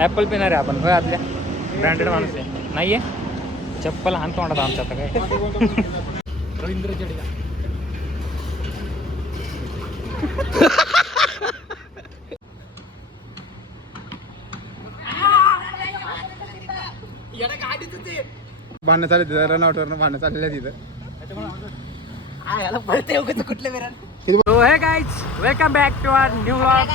Apple पिणार आहे आपण होय आतल्या ब्रँडेड माणूस आहे नाही आहे चप्पल हाण तोंडात आमच्या आता काय रवींद्र जडेजा भांडणं चालू तिथं रनआउटवरनं भांडणं चाललेलं आहे तिथं हे guys welcome back to our new vlog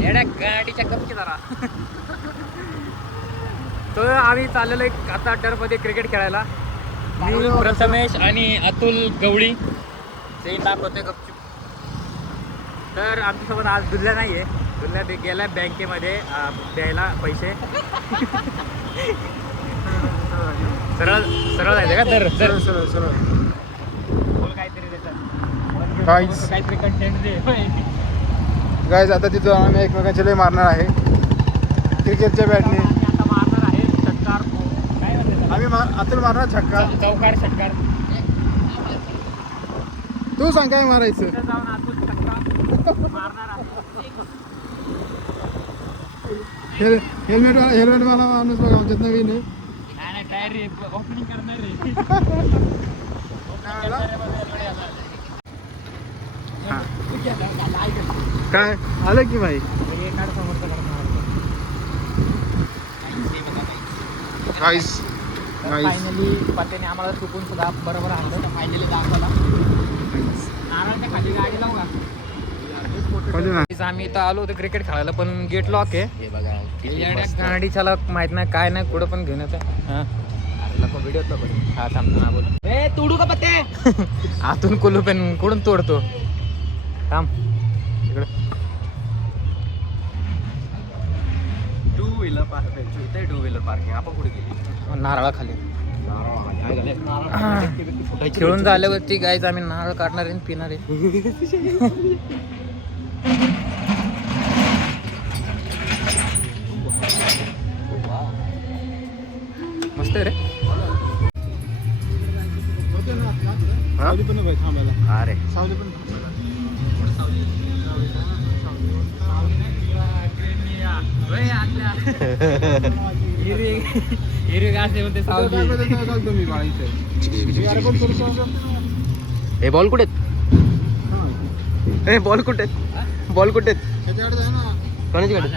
येड्या गाडीच्या कपची जरा तर आम्ही चाललेलो एक आता टर्फमध्ये क्रिकेट खेळायला मी प्रथमेश आणि अतुल गवळी ते दाखवतोय गपचूप तर आमच्यासोबत आज दुल्ल्या नाही आहे दुल्ल्या गेल्या बँकेमध्ये द्यायला पैसे सरळ सरळ जायचं का तर सरळ बोल काहीतरी त्याच्यात गाईज काहीतरी कंटेंट दे गाईज आता तिथं आम्ही एकमेकांचे लय मारणार आहे क्रिकेटच्या बॅटने आता मारणार आहे षटकार काय म्हणते आम्ही अतुल मारणार छक्का चौकार षटकार तू सांग काय मारायचं तिथं जाऊन आतून षटकार मारणार आहे हेल्मेट मला माणूस बघा आमच्यात नवीन आहे नाही तयारी ओपनिंग करणार रे काय आलं की भाई गाईस फायनली पत्त्याने आम्हाला चुकून सुद्धा बरोबर आणलं फायनली दाखवला नारळच्या खाली गाडी लावू का आम्ही इथं आलो होतो क्रिकेट खेळायला पण गेट लॉक आहे गाडीच्याला माहित नाही काय नाही कुठं पण घेऊन येतं व्हिडिओ हा थांबतो ना बोल तोडू का पत्ते आतून कुलू पेन कुठून तोडतो थांब इकडं टू व्हीलर पार्क इथे टू व्हीलर पार्किंग आपण कुठे गेली नारळाखाली खेळून झाल्यावरती गायच आम्ही नारळ काढणार आहे पिणार आहे मस्त आहे रे अरे हे बॉल कुठे बॉल कुठे बॉल कुठे कोणाची कडे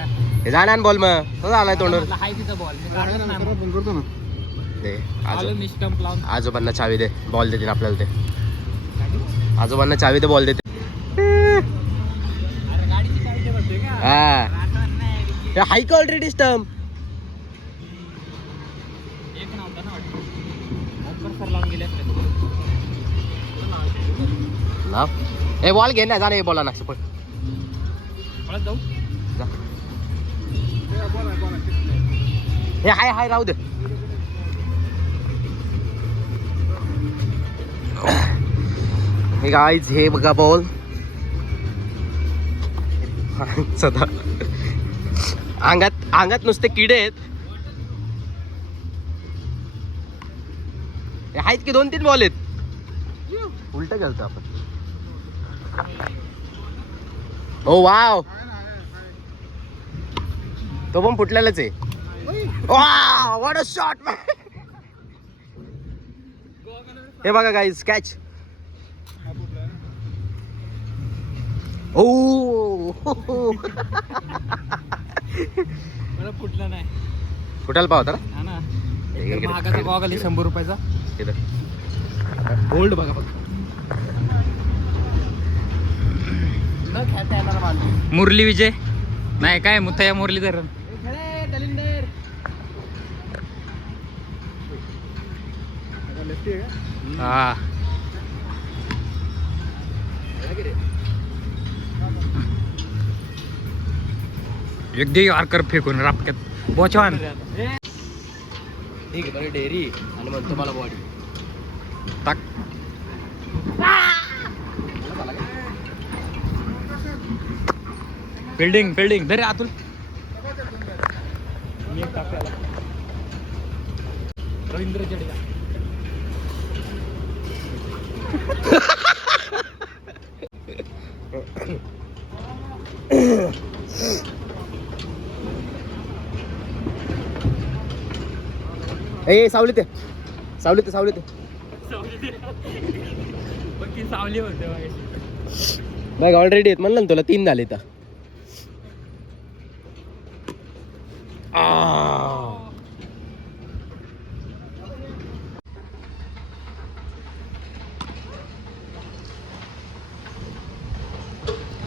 हे जाणार बॉल मग आलाय तोंडवर करतो ना दे आजोबांना चावी दे बॉल देते आपल्याला ते आजोबांना चावी दे बॉल देते हा हाय का ऑलरेडी स्टंप ए बॉल घे ना जा ना बॉला ना हे हाय हाय राहू दे हे गाईज हे बघा बॉल सदा अंगात नुसते किडे आहेत आहेत की 2-3 बॉल आहेत उलट गेलतो आपण ओ वाव तो पण फुटलेलाच आहे वाव व्हॉट अ शॉट हे बघा गाईज कॅच ओ मला फुटला नाही फुटायला पाहता ना महागाचा गॉगल 100 रुपयाचा गोल्ड बघा मुरली विजय नाही काय मुथया मुरलीधर हा एकदी आरकर फेकून रापक्यात बोचवान ठीक आहे बरं डेअरी आणि म्हणतो मला बॉडी टाक फिल्डिंग दरे आतुल रवींद्र जडेजा ए सावलीत सावलीत सावलीत सावली होते बघ ऑलरेडी येत म्हणलं ना तुला 3 झाले तर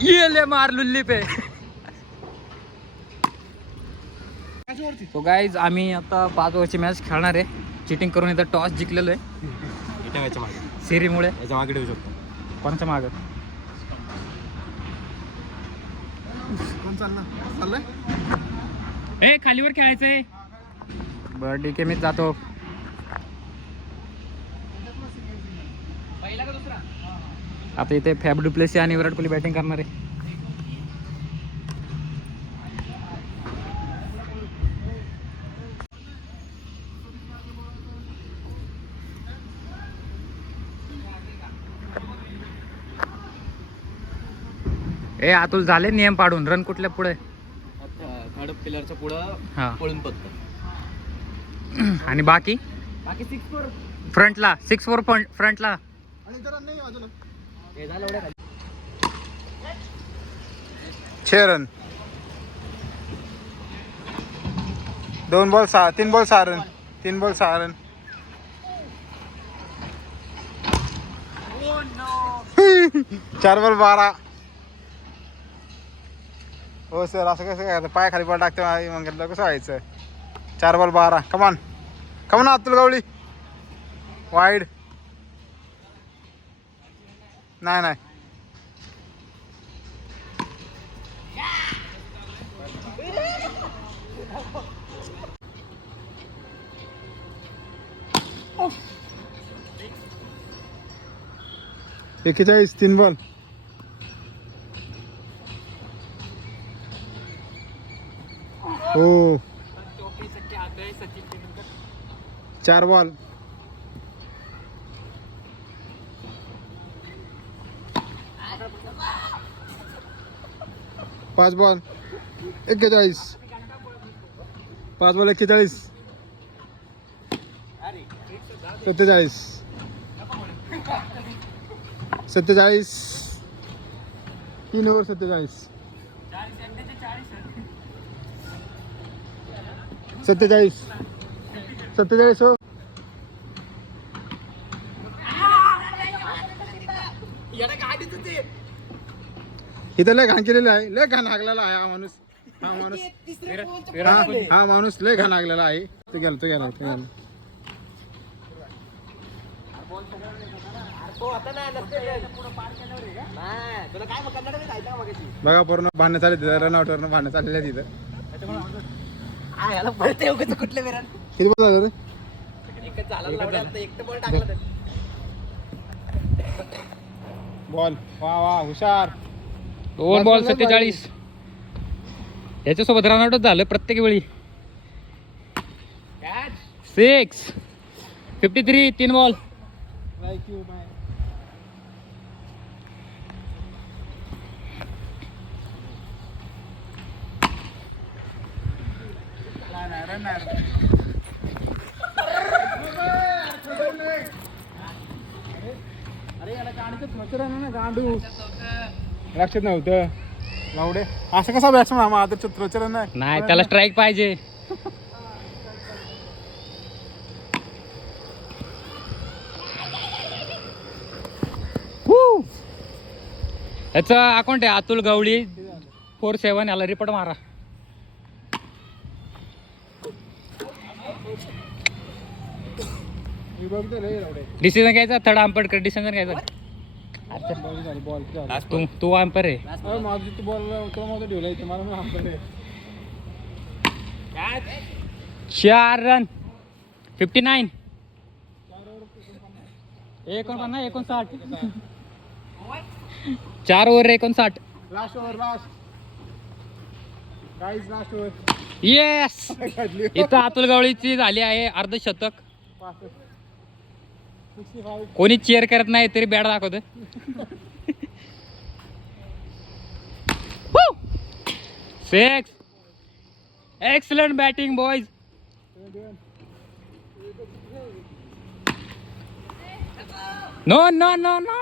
ये ले मार लुल्ली पे. तो गाईज आम्ही आता 5 ओव्हरची मॅच खेळणार आहे. चिटिंग करून इथं टॉस जिंकलेलो आहे सिरीमुळे. याच्या मागे ठेवू शकतो. कोणाच्या मागं ए खालीवर खेळायचंय. बरं ठीक आहे मीच जातो. आता इथे फॅब डुप्लेसी आणि विराट कोहली बॅटिंग करणार आहे. ए अतुल झाले नियम पाडून. रन कुठल्या पुढे थर्ड पिलरच्या पुढं हा पळून फक्त. आणि बाकी बाकी 6-4 फ्रंटला 6-4 फ्रंटला. हे झालं एवढ्या खाली. 6 run 2 ball 6 3 ball 6 run 3 ball 6 run. चार बॉल 12. हो सर असं कसं काय पाय खाली बॉल टाकते मग कसं व्हायचं. 4 बॉल 12. कमान कमान अतुल गवळी. वाईड नाही नाही. एकेचाळीस 3 बॉल. हो 4 बॉल. पाच बॉल 41. 5 बॉल 41. 47. 47. 3 ओव्हर 47. 47. 47 हो. इथं लय घाण केलेलं आहे. लय घाण हागलेला आहे हा माणूस. हा माणूस लय घाण हागलेला आहे. तो गेला बघा पूर्ण भांडणं चालले. रनआउटवर भांडणं चाललेलं आहे तिथं. किती बॉल झालं रे. बॉल वा वा हुशार. 2 बॉल 47. याच्यासोबत रनआउटच झालं प्रत्येक वेळी. 6 53. 3 बॉल. लक्षात नव्हतं लावडे. असं कसा बॅट्समन माझं चित्रचरण नाही त्याला स्ट्राईक पाहिजे. याचा अकाउंट आहे अतुल गवळी 47. याला रिपोर्ट मारा. डिसिजन घ्यायचा. थर्ड अंपायर डिसिजन घ्यायचा. तू अंपायर आहे. 4 run 59. 59. 4 over 59. Last over last over. Yes. इथं अतुल गवळीची झाली आहे अर्धशतक. कोणी चेअर करत नाही तरी बॅट दाखवत. 6. Excellent batting boys. No no no no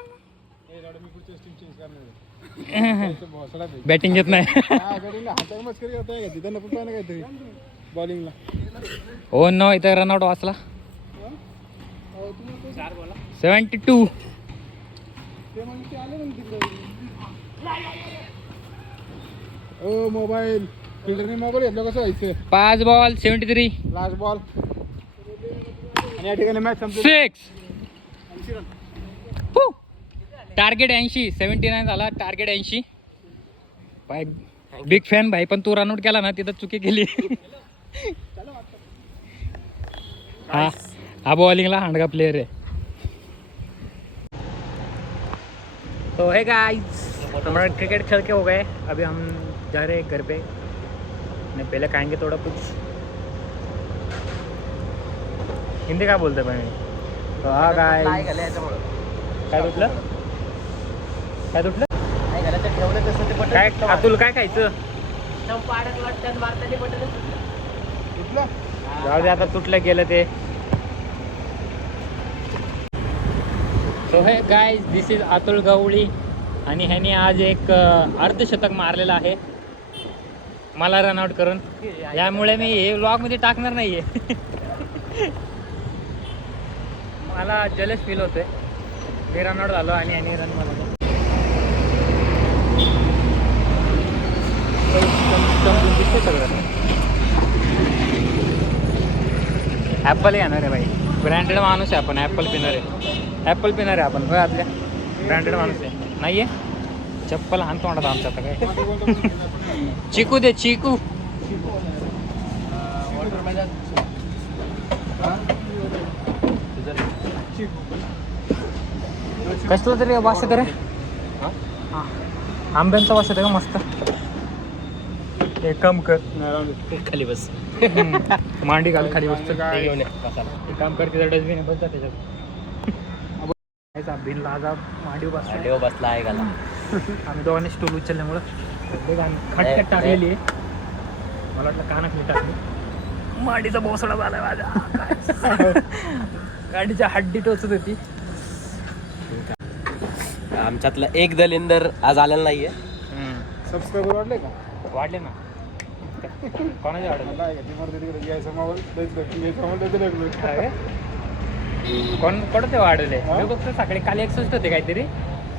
batting घेत नाही. बॉलिंगला हो नो इथं रनआउट वाचला. 72. ओ मोबाईल फिल्डरने मोबाईल घेतला कसं व्हायचं. 5 बॉल 73. लास्ट बॉल आणि या ठिकाणी मॅच संपली. 6. टार्गेट 80. 79 झाला टार्गेट 80. भाई बिग फॅन भाई, पण तू रनआउट केला ना तिथं चुकी केली. हा बॉलिंगला हांडगा प्लेयर है. तो है गाइस, हमारा क्रिकेट खेल के हो गए. अभी हम जा रहे हैं घर पे. पहले खाएंगे थोड़ा कुछ. हिंदी काय बोलते भाई. तो हा गाइस काय तुटलं काय तुटलं काय अतुल काय खायचं. जाऊ दे आता, तुटलं गेलं ते. सो हे गाईज, दिस इज अतुल गवळी आणि ह्याने आज एक अर्धशतक मारलेलं आहे मला रनआउट करून. यामुळे मी हे व्लॉगमध्ये टाकणार नाही आहे. मला जलस फील होतोय. मी रनआउट झालो आणि ह्याने रन मारला. दिसते सगळं. ॲपल येणार आहे भाई. ब्रँडेड माणूस आहे आपण. ॲपल पिनर आहे. ॲपल पिनर आहे आपण. होय आपल्या ब्रँडेड माणूस आहे. नाही आहे चप्पल हाण तोंडात आमच्या आता काय. चिकू दे चिकू. कसलं तरी वास येतं रे. आंब्यांचा वास येतं का मस्त. एक काम कर खाली बस. मांडी घाल खाली बसतो. घेऊन एक काम कर, तिथं डस्टबिन बस जा त्याच्यात. बिन लाजा मांडी बसला बसला आहे गाला. आम्ही दोघांनी स्टूल उचलल्यामुळं खटखट टाकलेली आहे. मला वाटलं कानाखाली टाकली. मांडीचा बोसडा झाला माझ्या. गाडीच्या हड्डी टोचत होती. आमच्यातला एक दलिंदर आज आलेला नाहीये. सबस्क्रायबर वाढले का. वाढले ना. कोणाच्या कोण कोणते वाढवले. मी बघतो सकाळी काल 61 होते काहीतरी.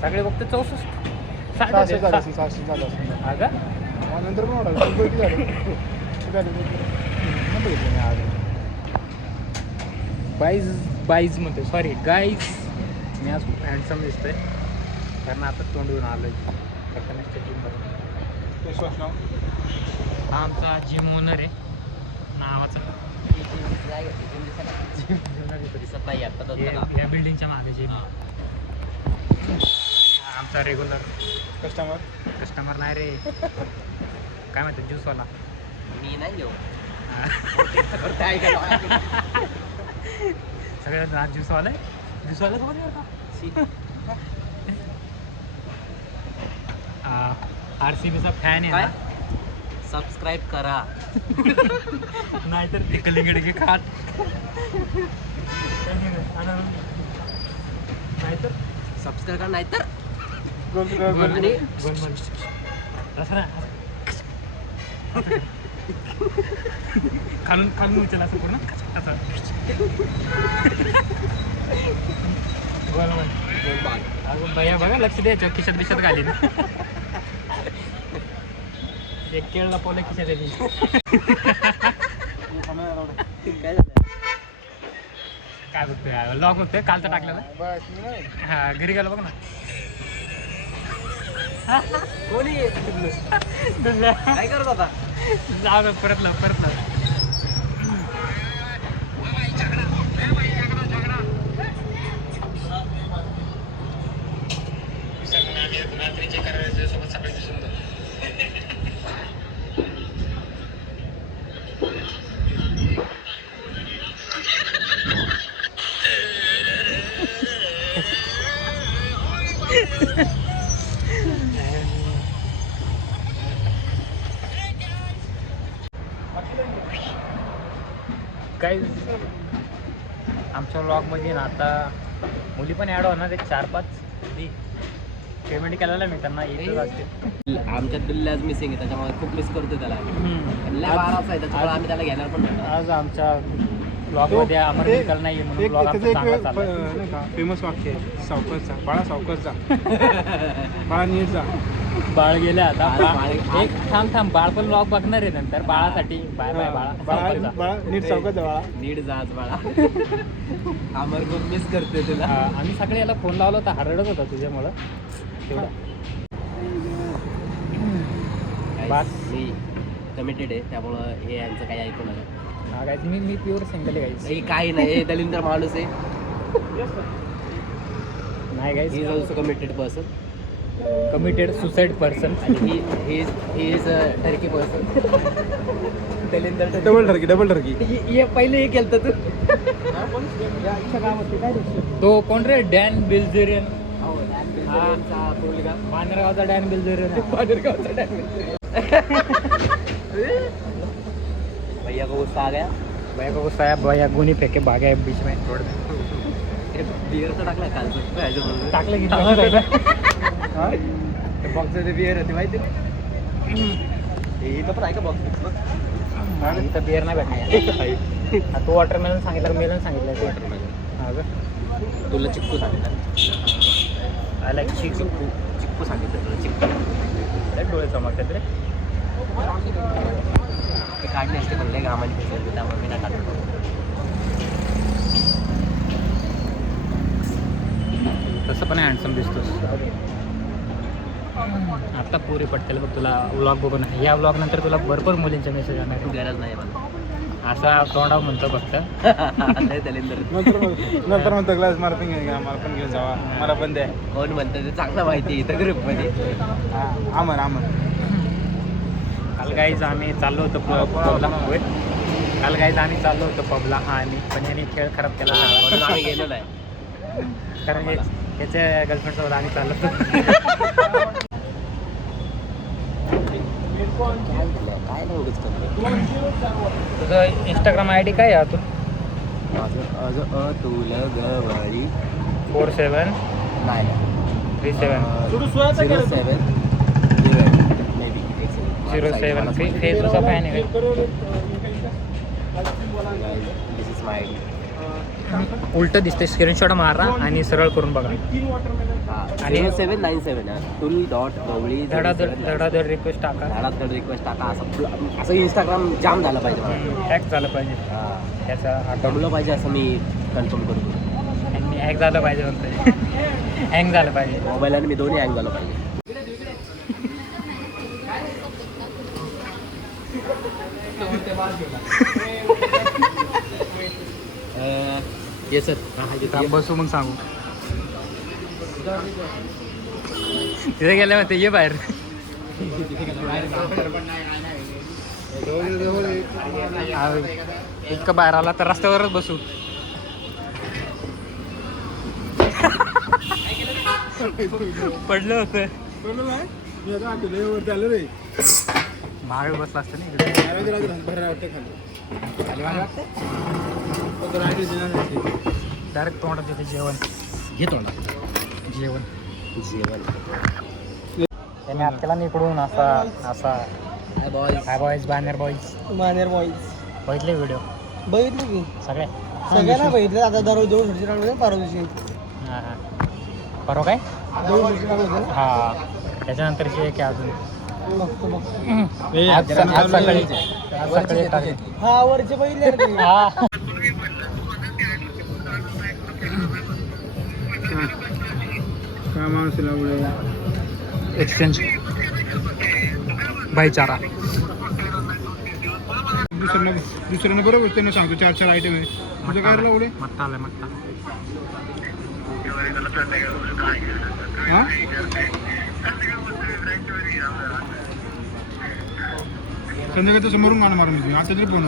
सगळे बघतो 64. हा का. नंतर पण वाढवलं. बाईज म्हणते सॉरी गाईज. मी आज खूप हँडसम दिसतोय कारण आता तोंडून आलोय जिमवरून. हा आमचा जिम ओनर आहे नावाचा. दिसत नाही आता. या बिल्डिंगच्या मागे जिम. आमचा रेग्युलर कस्टमर नाही रे. काय म्हणतात ज्यूसवाला. मी नाही घेऊ. सगळ्यात आज ज्यूसवाला आहे. ज्यूसवाला RCBचा फॅन आहे ना. सबस्क्राईब करा. नाहीतर टिकलिंगडे खात. नाहीतर सबस्क्राईब करा नाहीतर खालून खालून उचल असं पूर्ण असं. अगं भैया बघा लक्ष द्यायचं. खिशात बिशात घालीन. एक केळ लपवलं खिशात येते. काय बघतोय लॉक बघतोय कालचा टाकलेला. हा घरी गेलो बघ ना. काय करत होता. जाऊ परत लाव. काही आमच्या व्लॉगमध्ये ना आता मुली पण ॲड होणार एक 4-5 पेमेंट केलेला मी त्यांना येतच असते. आमच्यात बिल्ले आज मिसिंग आहे, त्याच्यामुळे खूप मिस करतो त्याला. लय बाराचा आहे त्याच्यामुळे आम्ही त्याला घेणार पण नाही. आज आमच्या ब्लॉगमध्ये आम्हाला निकाल नाही म्हणून ब्लॉग आमचा चांगला चालला. फेमस वाक्य आहे सावकाशचा, बाळा सावकाशचा, बाळा नीटचा. बाळ गेले आता. बाळ- एक थांब बाळ पण ब्लॉग बघणार आहे नंतर. बाळासाठी बाय बाय बाळा. बाळा बाळा नीट सावकाशचा बाळा. नीट जाच बाळा. आमर खूप मिस करते तुला. आम्ही सगळे याला फोन लावला होता, हरडत होता तुझ्यामुळं तेवढा. Guys, मी कमिटेड आहे, त्यामुळं हे यांचं काही ऐकू नका. मी प्युअर सिंगल आहे गाईज. हे काही नाही, हे दलिंदर माणूस आहे. नाही guys, he is also committed person committed suicide person. आणि he is a turkey person. दलिंदर डबल टर्की. हे पहिले हे केलं तू. तो कोण रे? डॅन बिल्झेरियन. मुलगा पानेरगावचा डॅन बिल्झेरियन. पानेरगावचा डॅम. भैया को गुस्सा आ गया. भैया को गुस्सा आया, भैया गुनी फेंके भागे बीच में रोड में. बिअरचं टाकलं कालचं टाकलं की बॉक्सचं ते बिअर होती माहिती नाही. इथं पण आहे का बॉक्स? इथं बिअर नाही भेटणार. तो वॉटरमेलन सांगितलं, मेलन सांगितलं ते. हा का? तुला चिक्कू सांगितलं. आय लाईक चिक्कू सांगितलं तुला चिक्कू. डोळे चमकतात रे. ते काढले असते पण लय घामाने फिरले, त्यामुळे मी नाही टाकलं. तसं पण हँडसम दिसतोस. आता पुरी पटतेल बघ तुला व्लॉग बघून. या व्लॉग नंतर तुला भरपूर मुलींचे मेसेज येणार. गरज नाही मला. असा तोंडाव म्हणतो फक्त. नाही दलिंदर. नंतर म्हणतो ग्लास मार्पिंग आहे का, मला पण घेऊन जावा, मला पण द्या. कोण म्हणतं ते चांगलं माहिती आहे इथं ग्रुपमध्ये. आमन काल गाईज आम्ही चाललो होतो पबला. काल गाईज आम्ही चाललो होतो पबला. आणि पण यांनी खेळ खराब केला. म्हणून आम्ही गेलो नाही. कारण याच्या गर्लफ्रेंडसोबत आम्ही चाललो होतो. काय नाही उगाच करतो. तुझं इंस्टाग्राम ID काय आहे अतुल? माझं अतुल गवाळी 4737 नाही 073. फेसबुकचा फॅन आहे. दिस इज माय आयडी. उलट दिसते. स्क्रीनशॉट मारा आणि सरळ करून बघा. आणि 0797 अतुल.गवळी धडाधड रिक्वेस्ट टाका. धडाधड रिक्वेस्ट टाका. असं इंस्टाग्राम जाम झालं पाहिजे मला. हॅक झालं पाहिजे त्याचा अकाउंट. जमलं पाहिजे असं मी कन्फर्म करतो. हॅक झालं पाहिजे म्हणतो. हँग झालं पाहिजे. मोबाईल आणि मी दोन्ही हँग झालं पाहिजे. Yes sir. बसू मग सांगू. तिथे गेल्या मग ते ये बाहेर. इतकं बाहेर आला तर रस्त्यावरच बसू. पडलं होतं. महाग बसला असतं ना इकडे. डायरेक्ट तोंडात येते जेवण. घे तोंडा जेवण जेवण. त्याने हात केला इकडून असा असा. हाय बॉयज. हाय बॉईज, बानेर बॉईज. बघितले व्हिडिओ बघितलं की सगळे? सगळ्यांना बघितलं. आता दररोज देऊ सुटची राहणार परवा दिवशी हां हां. बरोबर काय? देऊ सुटची राहणार हां. त्याच्यानंतरची एक आहे अजून. बघतो आज सकाळी टाकली. हा वरचे पहिले हां. काय माणूस एक्सचेंज भाईचारा. दुसऱ्यांना बरोबर त्यांना सांगतो 4 आयटम आहे. तुझं काय एवढे मट्टा आलाय मट्टा. हा संध्याकाळचं समोरून गाणं मारून आता तरी फोन